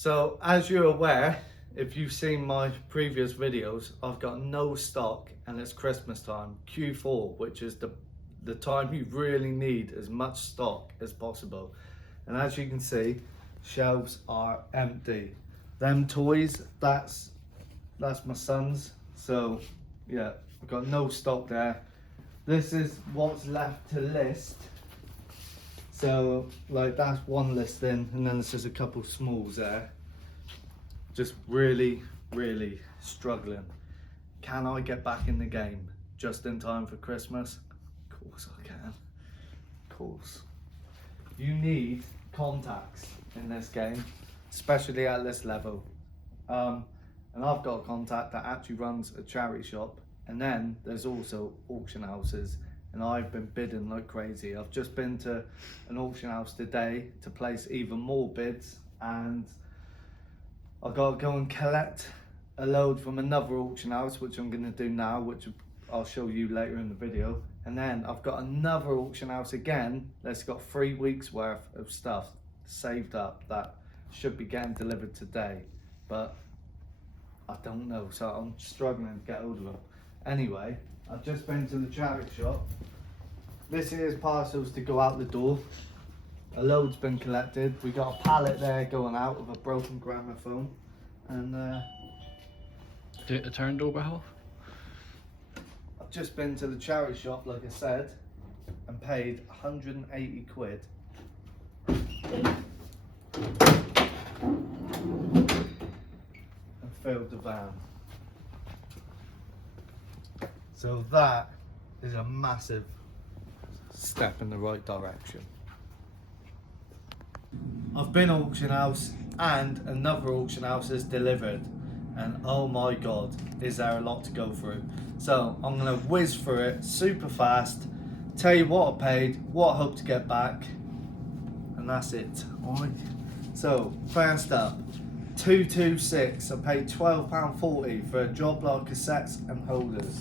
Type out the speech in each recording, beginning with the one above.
So as you're aware, if you've seen my previous videos, I've got no stock and it's Christmas time, Q4, which is the time you really need as much stock as possible. And as you can see, shelves are empty. Them toys, that's my son's. So yeah, I've got no stock there. This is what's left to list. So like that's one listing, and then there's just a couple smalls there. Just really struggling. Can I get back in the game just in time for Christmas? Of course I can. Of course. You need contacts in this game, especially at this level. And I've got a contact that actually runs a charity shop, and then there's also auction houses, and I've been bidding like crazy. I've just been to an auction house today to place even more bids, and I've got to go and collect a load from another auction house, which I'm going to do now, which I'll show you later in the video. And then I've got another auction house again that's got 3 weeks worth of stuff saved up that should be getting delivered today, but I don't know, so I'm struggling to get hold of them. Anyway, I've just been to the charity shop. This here's parcels to go out the door. A load's been collected. We got a pallet there going out of a broken gramophone, and Do a turn doorbell. I've just been to the charity shop, like I said, and paid 180 quid. And filled the van. So that is a massive step in the right direction. I've been auction house and another auction house has delivered, and oh my god, is there a lot to go through. So I'm gonna whiz through it super fast, tell you what I paid, what I hope to get back, and that's it. Alright. So first up, 226. I paid £12.40 for a job lot of cassettes and holders.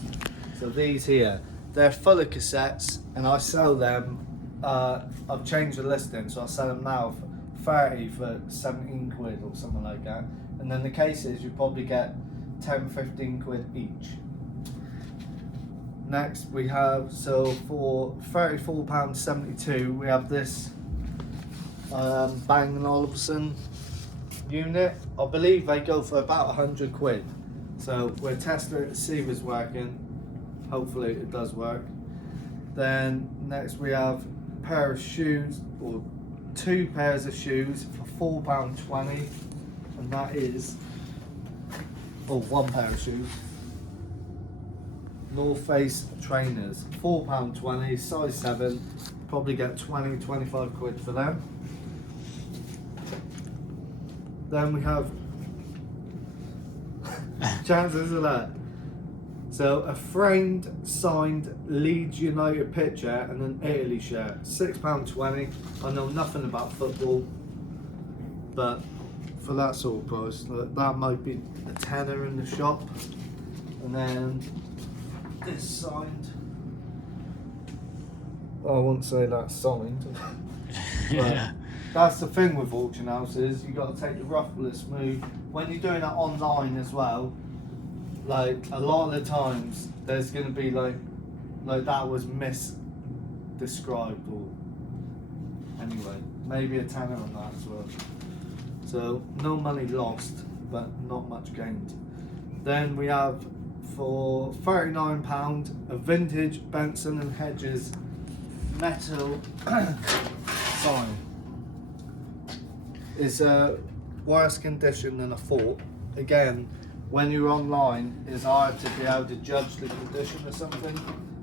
So these here, they're full of cassettes, and I sell them. I've changed the listing, so I sell them now for 30 for 17 quid or something like that. And then the cases, you probably get 10-15 quid each. Next we have, so for £34.72, we have this Bang & Olufsen unit. I believe they go for about 100 quid. So we're testing it to see if it's working. Hopefully it does work. Then next we have a pair of shoes, or 2 pairs of shoes for £4.20, and that is, oh, 1 pair of shoes. North Face trainers, £4.20, size 7, probably get 20-25 quid for them. Then we have chances of that. So a framed, signed Leeds United picture and an Italy shirt, £6.20. I know nothing about football, but for that sort of price, that might be a tenner in the shop. And then this signed, I wouldn't say that's signed, but that's the thing with auction houses, you got to take the rough with the smooth. When you're doing it online as well, like a lot of the times there's going to be like that was misdescribed, or anyway, maybe a tenner on that as well. So no money lost, but not much gained. Then we have, for £39, a vintage Benson and Hedges metal sign. It's a worse condition than I thought. Again, when you're online, it's hard to be able to judge the condition of something,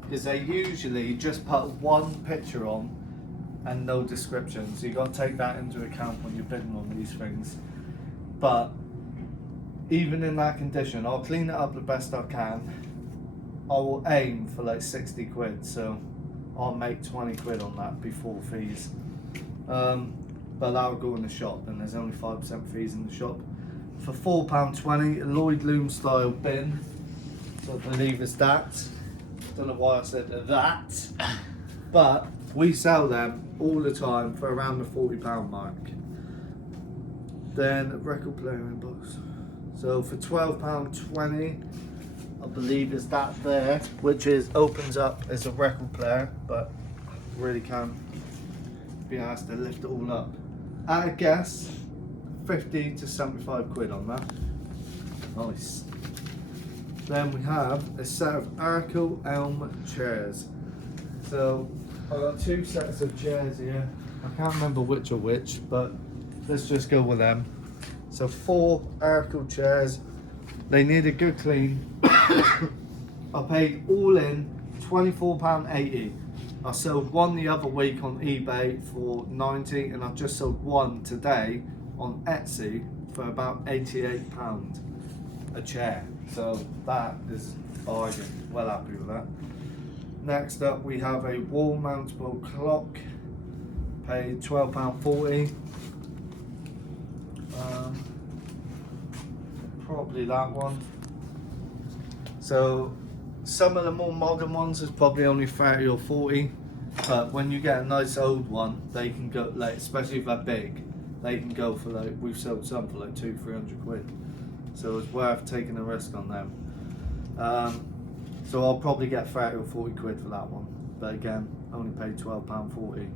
because they usually just put one picture on and no description, so you got to take that into account when you're bidding on these things. But even in that condition, I'll clean it up the best I can. I will aim for like 60 quid, so I'll make 20 quid on that before fees. But that'll go in the shop, and there's only 5% fees in the shop. For £4.20, a Lloyd Loom style bin. So I believe it's that. Don't know why I said that. But we sell them all the time for around the £40 mark. Then a record player in box. So for £12.20, I believe is that there, which is opens up as a record player, but really can't be asked to lift it all up. At a guess, 50 to 75 quid on that. Nice. Then we have a set of Arco Elm chairs. So I've got two sets of chairs here. I can't remember which are which, but let's just go with them. So 4 Arco chairs. They need a good clean. I paid all in £24.80. I sold one the other week on eBay for 90, and I've just sold one today on Etsy for about £88 a chair. So that is, I'm well happy with that. Next up we have a wall mountable clock, paid £12.40. Probably that one. So some of the more modern ones is probably only 30 or 40, but when you get a nice old one, they can go, like, especially if they're big, they can go for, like, we've sold some for like 200-300 quid. So it's worth taking a risk on them. So I'll probably get 30 or 40 quid for that one, but again, only paid £12.40.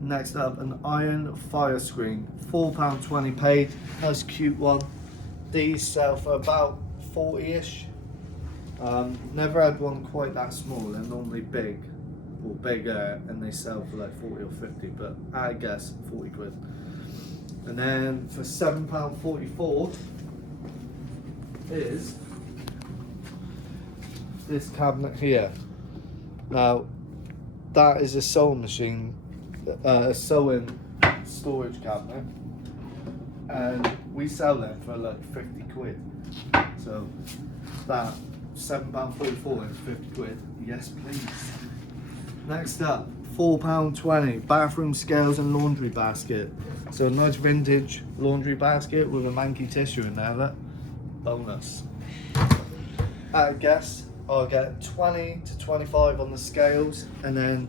Next up, an iron fire screen, £4.20 paid. Nice cute one. These sell for about 40-ish. Never had one quite that small. They're normally big or bigger, and they sell for like 40 or 50, but I guess 40 quid. And then for £7.44 is this cabinet here. Now that is a sewing machine, a sewing storage cabinet, and we sell them for like 50 quid. So that £7.44 is 50 quid. Yes, please. Next up, £4.20 bathroom scales and laundry basket. So a nice vintage laundry basket with a manky tissue in there. That bonus. At a guess, I'll get 20 to 25 on the scales, and then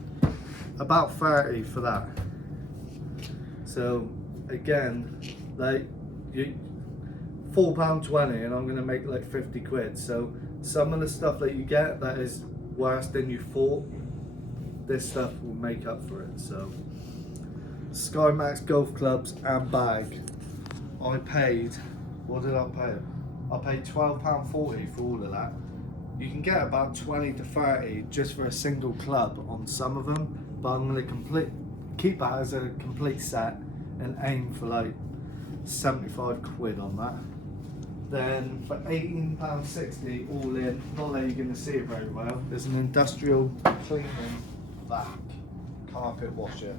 about 30 for that. So again, like, £4.20, and I'm gonna make like 50 quid. So some of the stuff that you get that is worse than you thought, this stuff will make up for it. So Sky Max golf clubs and bag, I paid, what did I pay? I paid £12.40 for all of that. You can get about 20 to 30 just for a single club on some of them, but I'm going to keep that as a complete set and aim for like 75 quid on that. Then for £18.60 all in, not that you're going to see it very well, there's an industrial cleaning vac carpet washer.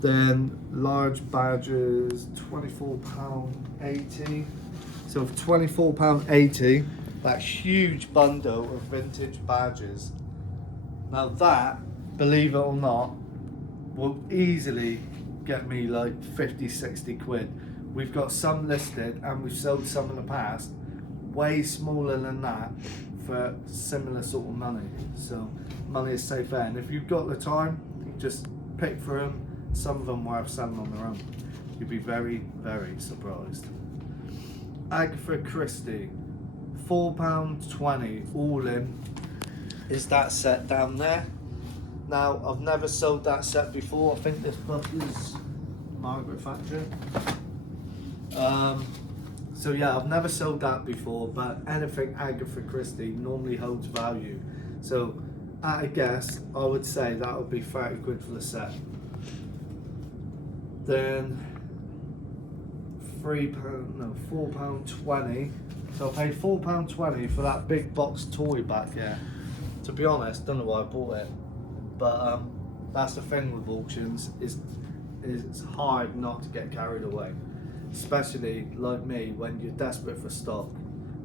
Then large badges, £24.80. So for £24.80, that huge bundle of vintage badges. Now that, believe it or not, will easily get me like 50, 60 quid. We've got some listed and we've sold some in the past, way smaller than that, for similar sort of money. So money is safe there. And if you've got the time, you just pick through them. Some of them worth selling on their own. You'd be very, very surprised. Agatha Christie, £4.20 all in, is that set down there. Now I've never sold that set before. I think this book is Margaret Thatcher. So yeah, I've never sold that before, but anything Agatha Christie normally holds value. So at a guess, I would say that would be 30 quid for the set. Then £4.20. So I paid £4.20 for that big box toy back here. To be honest, don't know why I bought it, but that's the thing with auctions, is it's hard not to get carried away, especially like me when you're desperate for stock.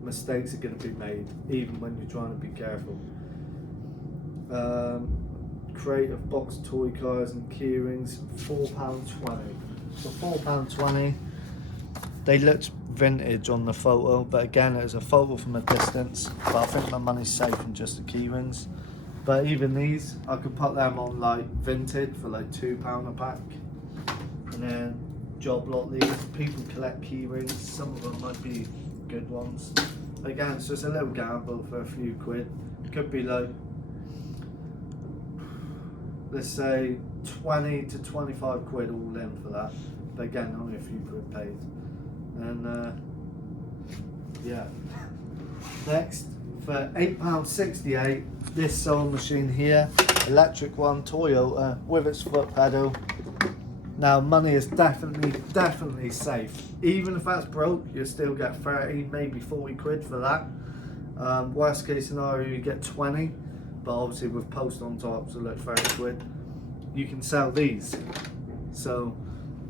Mistakes are going to be made even when you're trying to be careful. Crate of box toy cars and keyrings, £4.20. So £4.20. They looked vintage on the photo, but again it was a photo from a distance, but I think my money's safe in just the keyrings. But even these, I could put them on like Vinted for like £2 a pack. And then job lot these. People collect key rings, some of them might be good ones. Again, it's just a little gamble for a few quid. Could be like, let's say 20 to 25 quid all in for that. But again, only a few quid paid. And yeah. Next, for £8.68, this sewing machine here, electric one, Toyota, with its foot pedal. Now, money is definitely safe. Even if that's broke, you still get 30, maybe 40 quid for that. Worst case scenario, you get 20, but obviously with post on top, so like 30 quid. You can sell these. So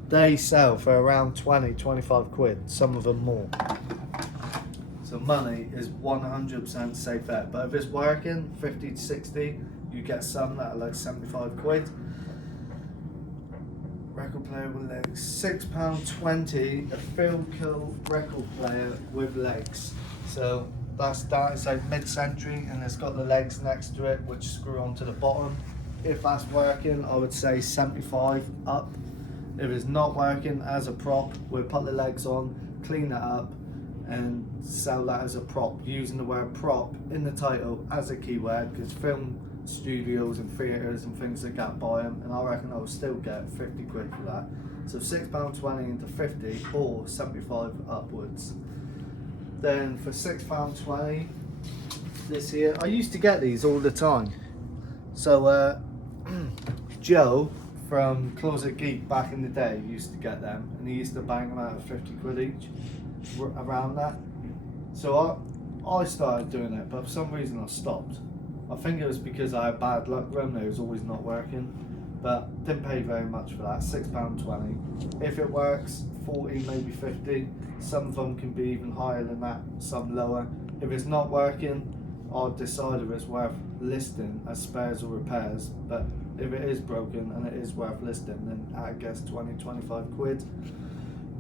they sell for around 20, 25 quid, some of them more. So money is 100% safe bet. But if it's working, 50 to 60, you get some that are like 75 quid. Record player with legs, £6.20, a Philco record player with legs. So that's that, it's like mid-century and it's got the legs next to it which screw onto the bottom. If that's working, I would say 75 up. If it's not working as a prop, we'll put the legs on, clean it up and sell that as a prop, using the word prop in the title as a keyword, because film studios and theatres and things like that buy them, and I reckon I'll still get 50 quid for that. So £6.20 into 50 or 75 upwards. Then for £6.20, this here, I used to get these all the time. So Joe from Closet Geek back in the day used to get them, and he used to bang them out at 50 quid each, around that. So I started doing it, but for some reason I stopped. I think it was because I had bad luck with them, it was always not working, but didn't pay very much for that, £6.20. If it works, 40, maybe 50. Some of them can be even higher than that, some lower. If it's not working, I'll decide if it's worth listing as spares or repairs, but if it is broken and it is worth listing, then I guess 20, 25 quid.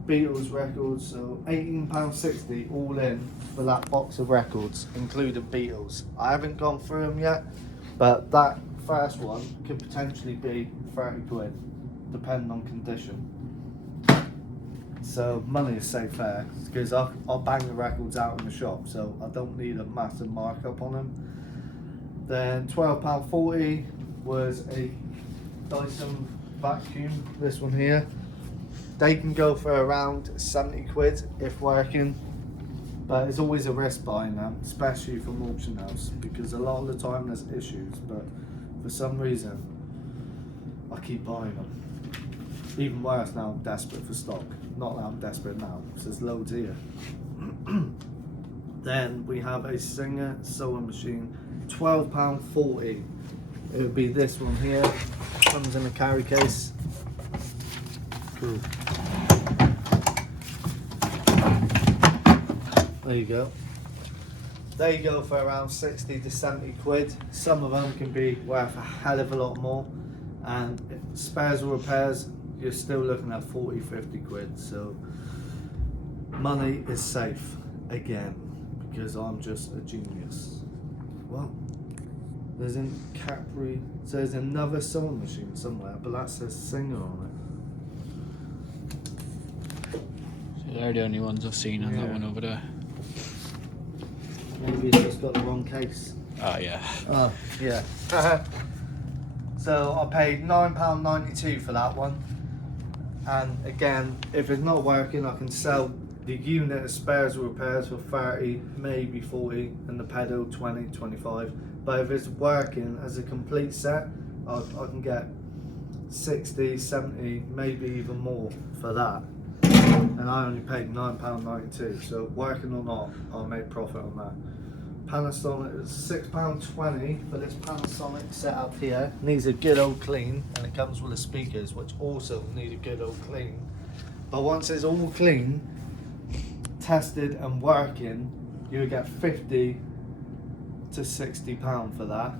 Beatles records, so £18.60 all in for that box of records, including Beatles. I haven't gone through them yet, but that first one could potentially be 30 quid, depending on condition. So money is safe there, because I'll bang the records out in the shop, so I don't need a massive markup on them. Then £12.40 was a Dyson vacuum, this one here. They can go for around 70 quid if working, but it's always a risk buying them, especially from auction house, because a lot of the time there's issues, but for some reason I keep buying them. Even worse, now I'm desperate for stock. Not that I'm desperate now, because there's loads here. Then we have a Singer sewing machine, £12.40. It would be this one here, comes in a carry case. Cool. There you go. They go for around 60 to 70 quid. Some of them can be worth a hell of a lot more. And if spares or repairs, you're still looking at 40, 50 quid. So money is safe again, because I'm just a genius. Well, there's in Capri, so there's another sewing machine somewhere, but that says Singer on it. They're the only ones I've seen on that one over there. Maybe it's just got the wrong case. Oh yeah. Oh, yeah. So I paid £9.92 for that one. And again, if it's not working, I can sell the unit of spares or repairs for 30, maybe 40, and the pedal 20, 25. But if it's working as a complete set, I can get 60, 70, maybe even more for that. And I only paid £9.92, so working or not, I'll make profit on that. Panasonic is £6.20 for this Panasonic setup here. Needs a good old clean, and it comes with the speakers, which also need a good old clean. But once it's all clean, tested and working, you would get 50 to £60 for that.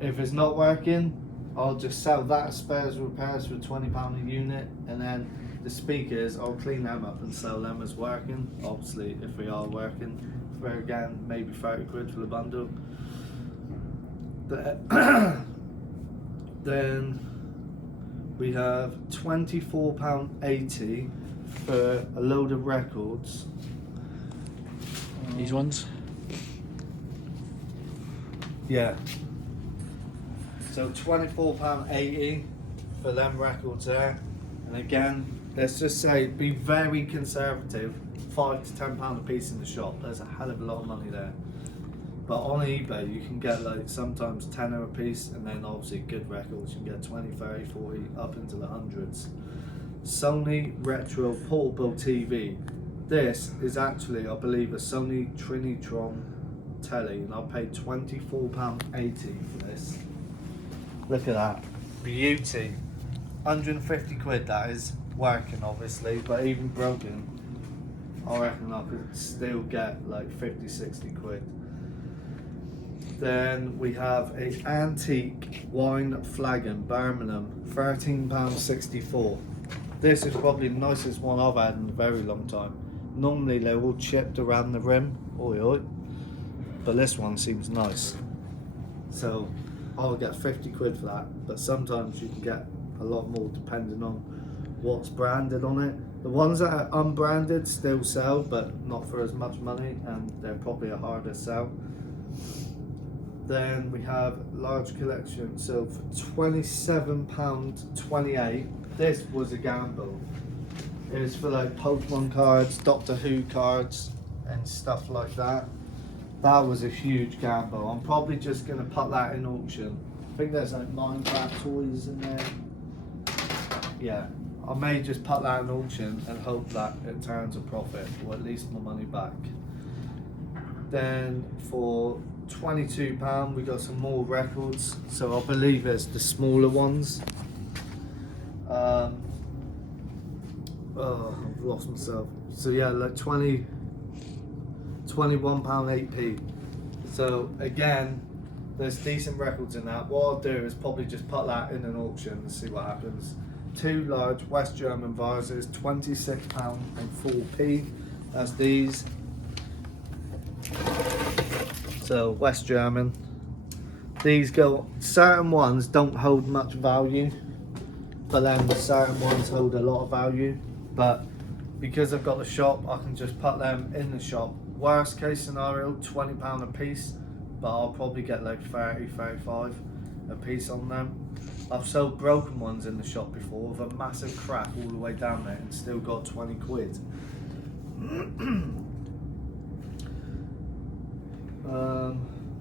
If it's not working, I'll just sell that as spares repairs for £20 a unit, and then the speakers, I'll clean them up and sell them as working, obviously if we are working, for again maybe 30 quid for the bundle. Then We have £24.80 for a load of records. These ones. Yeah. So £24.80 for them records there. And again, let's just say be very conservative, £5 to £10 a piece in the shop. There's a hell of a lot of money there. But on eBay you can get like sometimes tenner a piece, and then obviously good records you can get 20, 30, 40 up into the hundreds. Sony Retro Portable TV. This is actually, I believe, a Sony Trinitron telly, and I paid £24.80 for this. Look at that. Beauty. 150 quid that is, working obviously, but even broken, I reckon I could still get like 50, 60 quid. Then we have a antique wine flagon, Birmingham, £13.64. This is probably the nicest one I've had in a very long time. Normally they're all chipped around the rim, oi oi, but this one seems nice. So I'll get 50 quid for that, but sometimes you can get a lot more depending on what's branded on it. The ones that are unbranded still sell, but not for as much money, and they're probably a harder sell. Then we have large collection, so for £27.28, this was a gamble. It was for like Pokemon cards, Doctor Who cards and stuff like that. That was a huge gamble. I'm probably just going to put that in auction. I think there's like Minecraft toys in there. Yeah, I may just put that in auction and hope that it turns a profit, or at least my money back. Then for £22 we got some more records, so I believe it's the smaller ones. Oh, I've lost myself. So yeah, like £21.08. So again, there's decent records in that. What I'll do is probably just put that in an auction and see what happens. 2 large West German vases, £26.04. That's these. So West German. These go, certain ones don't hold much value, but then certain ones hold a lot of value. But because I've got the shop, I can just put them in the shop. Worst case scenario, £20 a piece, but I'll probably get like 30, 35 a piece on them. I've sold broken ones in the shop before with a massive crack all the way down there and still got 20 quid.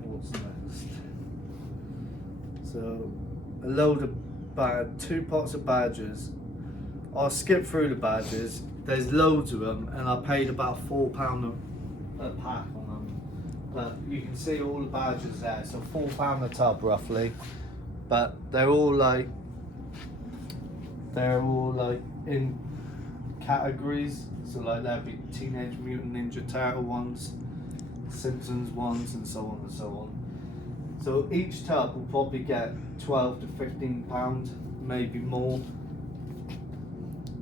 What's next? So a load of 2 pots of badges. I'll skip through the badges. There's loads of them, and I paid about £4 a pack on them. But you can see all the badges there. So £4 a tub roughly. But they're all like in categories. So like there'd be Teenage Mutant Ninja Turtle ones, Simpsons ones, and so on and so on. So each tub will probably get £12 to £15, maybe more.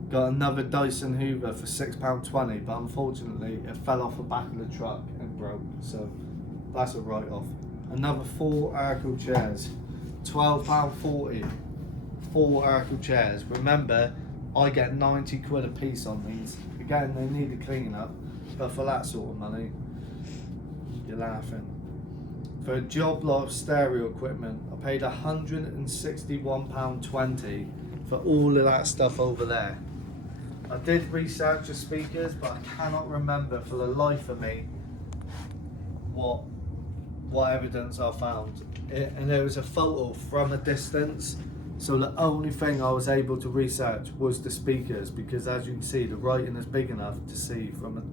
Got another Dyson Hoover for £6.20, but unfortunately it fell off the back of the truck and broke, so that's a write-off. Another 4 Arkle chairs, £12.40. 4 Arkle chairs. Remember, I get 90 quid a piece on these. Again, they need a cleaning up, but for that sort of money, you're laughing. For a job lot of stereo equipment, I paid £161.20 for all of that stuff over there. I did research the speakers, but I cannot remember for the life of me what evidence I found. And there was a photo from a distance, so the only thing I was able to research was the speakers, because as you can see, the writing is big enough to see from a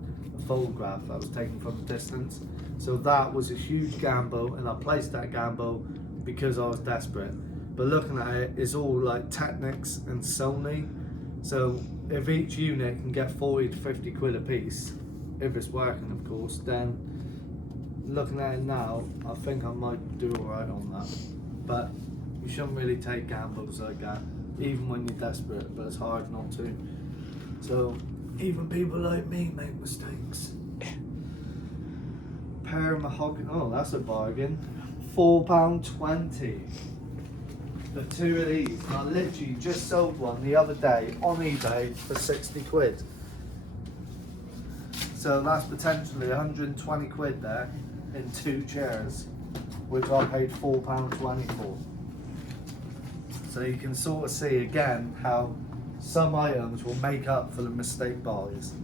photograph that was taken from a distance. So that was a huge gamble, and I placed that gamble because I was desperate. But looking at it, it's all like Technics and Sony. So if each unit can get 40 to 50 quid a piece, if it's working of course, then looking at it now, I think I might do alright on that. But you shouldn't really take gambles like that, even when you're desperate, but it's hard not to. So even people like me make mistakes. Pair of mahogany, oh that's a bargain, £4.20. the two of these. And I literally just sold one the other day on eBay for 60 quid. So that's potentially 120 quid there in two chairs, which I paid £4.20 for. So you can sort of see again how some items will make up for the mistake buys.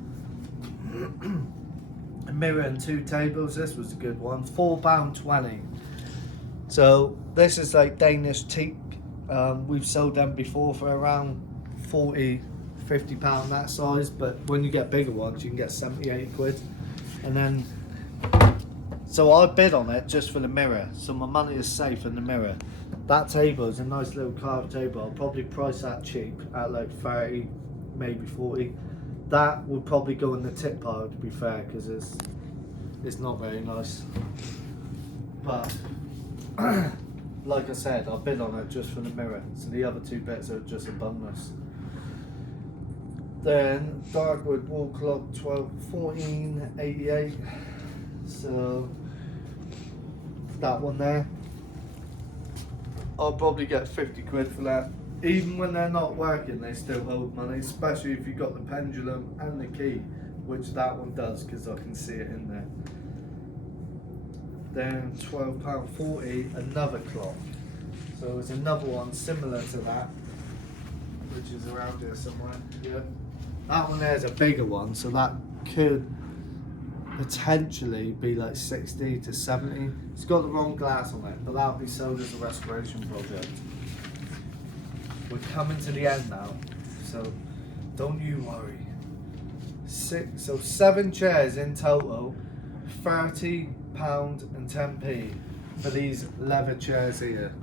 A mirror and two tables, this was a good one, £4.20. So this is like Danish teak. We've sold them before for around 40, £50 that size, but when you get bigger ones you can get 70, 80 quid. And then, so I bid on it just for the mirror, so my money is safe in the mirror. That table is a nice little carved table. I'll probably price that cheap at like 30, maybe 40. That would probably go in the tip pile, to be fair, because it's not very nice. But like I said, I bid on it just for the mirror, so the other two bits are just a bonus. Then Darkwood wall clock 1488. So that one there, I'll probably get 50 quid for that. Even when they're not working, they still hold money, especially if you've got the pendulum and the key, which that one does, because I can see it in there. Then £12.40, another clock. So it's another one similar to that, which is around here somewhere. Yeah. That one there is a bigger one, so that could potentially be like 60 to 70. It's got the wrong glass on it, but that'll be sold as a restoration project. We're coming to the end now, so don't you worry. So 7 chairs in total, £30.10 for these leather chairs here.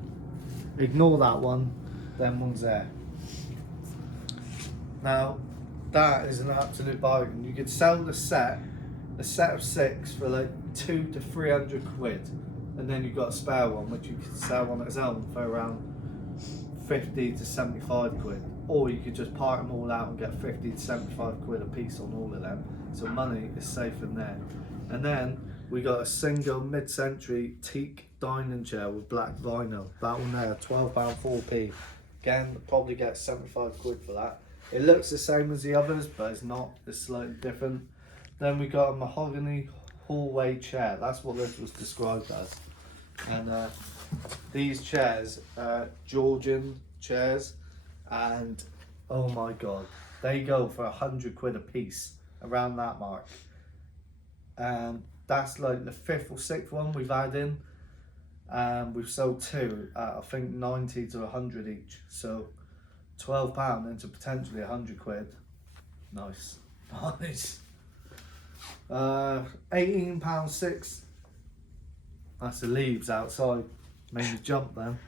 Ignore that one, them ones there. Now, that is an absolute bargain. You could sell a set of 6 for like 200 to 300 quid, and then you've got a spare one which you could sell on its own for around 50 to 75 quid, or you could just part them all out and get 50 to 75 quid a piece on all of them, so money is safe in there. And then we got a single mid-century teak dining chair with black vinyl. That one there, £12.04. Again, probably get 75 quid for that. It looks the same as the others, but it's not, it's slightly different. Then we got a mahogany hallway chair. That's what this was described as. And these chairs are Georgian chairs, and oh my god, they go for 100 quid a piece, around that mark. And that's like the 5th or 6th one we've had in, and we've sold 2 at I think 90 to 100 each. So £12 into potentially 100 quid. Nice, nice. £18.06. That's the leaves outside. Made me jump then.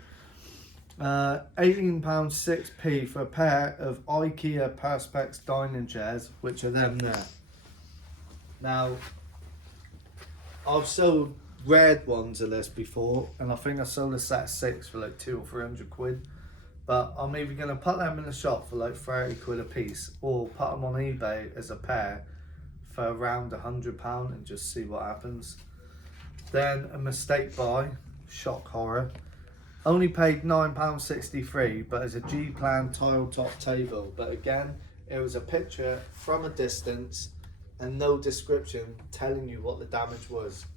£18.06 for a pair of IKEA Perspex dining chairs, which are them there. Now, I've sold red ones of this before, and I think I sold a set of 6 for like 200 or 300 quid. But I'm either going to put them in the shop for like 30 quid a piece, or put them on eBay as a pair for around £100 and just see what happens. Then a mistake buy, shock horror. Only paid £9.63, but it's a G-plan tile top table. But again, it was a picture from a distance and no description telling you what the damage was.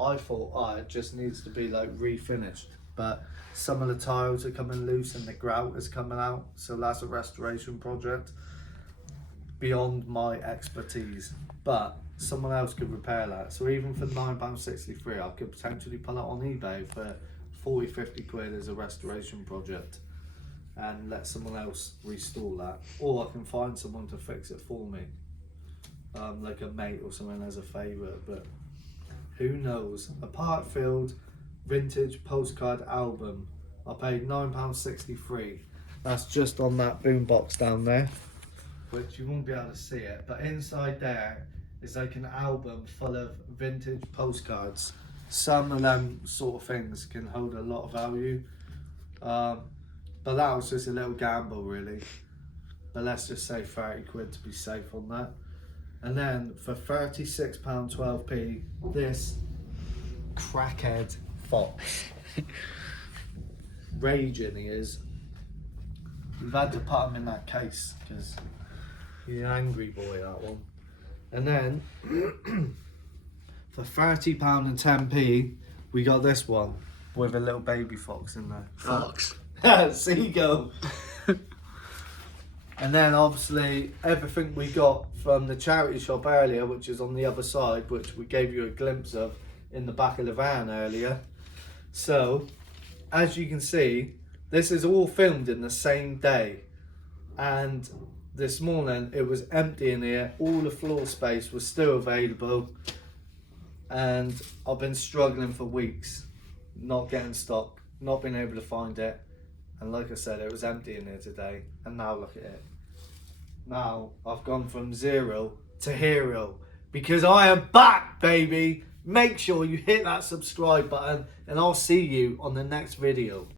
I thought, oh, it just needs to be like refinished. But some of the tiles are coming loose and the grout is coming out. So that's a restoration project beyond my expertise. But someone else could repair that. So even for £9.63, I could potentially put it on eBay for 40, 50 quid as a restoration project and let someone else restore that. Or I can find someone to fix it for me, like a mate or someone as a favour, but who knows. A Parkfield vintage postcard album. I paid £9.63. That's just on that boombox down there, which you won't be able to see it, but inside there is like an album full of vintage postcards. Some of them sort of things can hold a lot of value, but that was just a little gamble really. But let's just say 30 quid to be safe on that. And then for £36.12, this crackhead fox. raging, he is. We've had to put him in that case because he's an angry boy, that one. And then for £30 and 10p, we got this one with a little baby fox in there. Fox. Seagull. And then obviously everything we got from the charity shop earlier, which is on the other side, which we gave you a glimpse of in the back of the van earlier. So, as you can see, this is all filmed in the same day. And this morning it was empty in here, all the floor space was still available. And I've been struggling for weeks, not getting stock, not being able to find it. And like I said, it was empty in here today, and now look at it. Now I've gone from 0 to hero because I am back, baby. Make sure you hit that subscribe button, and I'll see you on the next video.